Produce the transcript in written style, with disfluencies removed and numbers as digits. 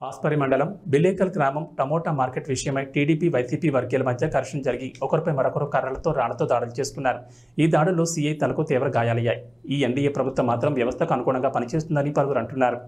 ఆస్పరి మండలం బిలేకల్ గ్రామం tomato market విషయమై టీడీపీ వైసీపీ వర్గీయుల మధ్య ఘర్షణ జరిగి ఒకరిపై మరొకరు కర్రలతో రాళ్లతో దాడులు చేసుకున్నారు. ఈ దాడుల్లో సీఐ తలకు తీవ్ర గాయాలయ్యాయి. ఈ ఎన్డీఏ ప్రభుత్వం మాత్రం వ్యవస్థకు అనుగుణంగా పనిచేస్తుందని పలువురు అంటున్నారు.